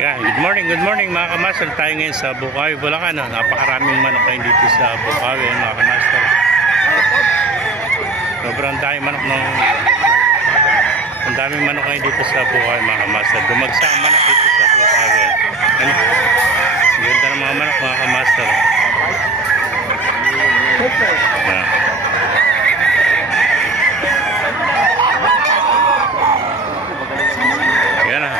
Yeah, good morning mga kamaster. Tayo ngayon sa Bukawi, Bulacan. Napakaraming manok kayo dito sa Bukawi mga kamaster. Sobrang daming manok ng... Ang daming manok kayo dito sa Bukawi mga kamaster. Dumagsa ang manok dito sa Bukawi. Ano? Ganda ng mga manok mga kamaster. Yeah.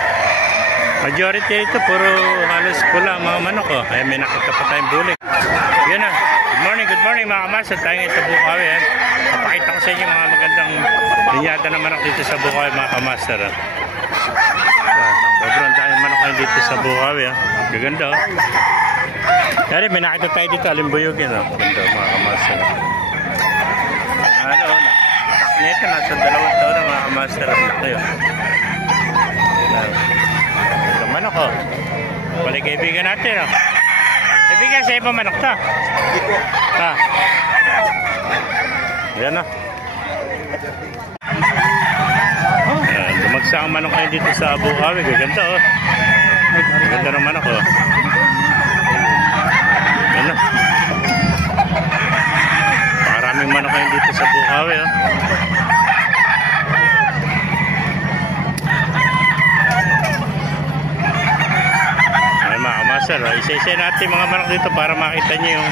Majority ito, puro halos pula mga manok ko. Ay, may nakita pa tayong bulik. Yan na. Good morning mga kamaster. Tayo ngayon sa Bukawi. Papakita ko sa inyo mga magandang linyada na manok dito sa Bukawi mga kamaster. Sobrang dahil manok kayo dito sa Bukawi. Gaganda oh. Dari, may nakita tayo dito. Alimbuyugin oh. Ganda mga kamaster. Ano, nito nasa 2 taon na mga kamaster. Laki oh. Manok oh. Balik kaibigan natin oh. Kaibigan sa ibang manok to. Ha. Yan oh. Dumagsa ang manok kayo dito sa Bukawi. Ganda oh. Ganda ng manok oh. Yan oh. Maraming manok kayo dito sa Bukawi oh. Isa-isa natin mga manok dito para makita nyo yung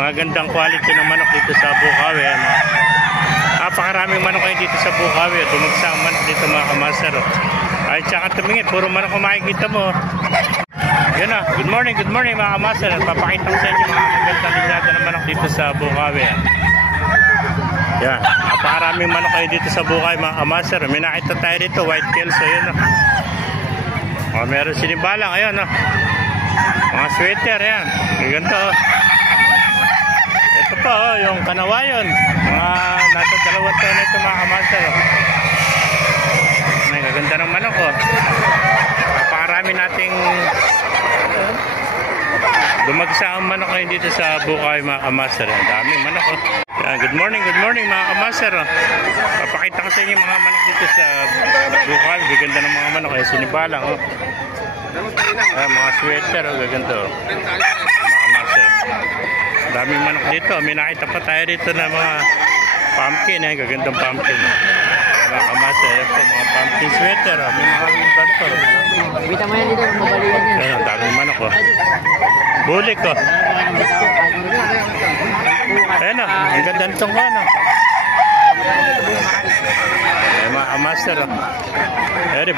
mga gandang quality ng manok dito sa Bukawi. Napakaraming manok kayo dito sa Bukawi. Dumagsa ang manok dito mga kamaster. Ay, tsaka tumingin, puro manok kung makikita mo. Yan na, good morning mga kamaster. Papakita ko sa inyo mga gandang linyada ng manok dito sa Bukawi. Yan, napakaraming manok kayo dito sa Bukawi mga kamaster. May nakita tayo dito, white kelso. Yan o, meron sinibalang, ayun o. Mga sweater yan. Ganito oh. Ito pa oh, yung kanawayon. Mga nasa 2 taon na ito mga kamaster oh. May gaganda ng manok oh. Napakarami nating dumagsa ang manok ngayon dito sa Bukawi mga kamaster. Ang daming manok oh. Good morning mga kamaster oh. Papakita ko sa inyo mga manok dito sa Bukawi. Gaganda ng mga manok. Ay sinibalang oh. Mga sweater oh, gaganda oh. Mga master. Daming manok dito. May nakita pa tayo dito na mga pumpkin eh. Gagandang pumpkin mga master. Ayan po mga pumpkin sweater oh. May mga ganito oh. Kita mo yan dito, mabalian yan. Ayan, daming manok oh. Bulik oh. Ayan oh, ang gandang tong ko ano. Ayan mga master oh. Ayan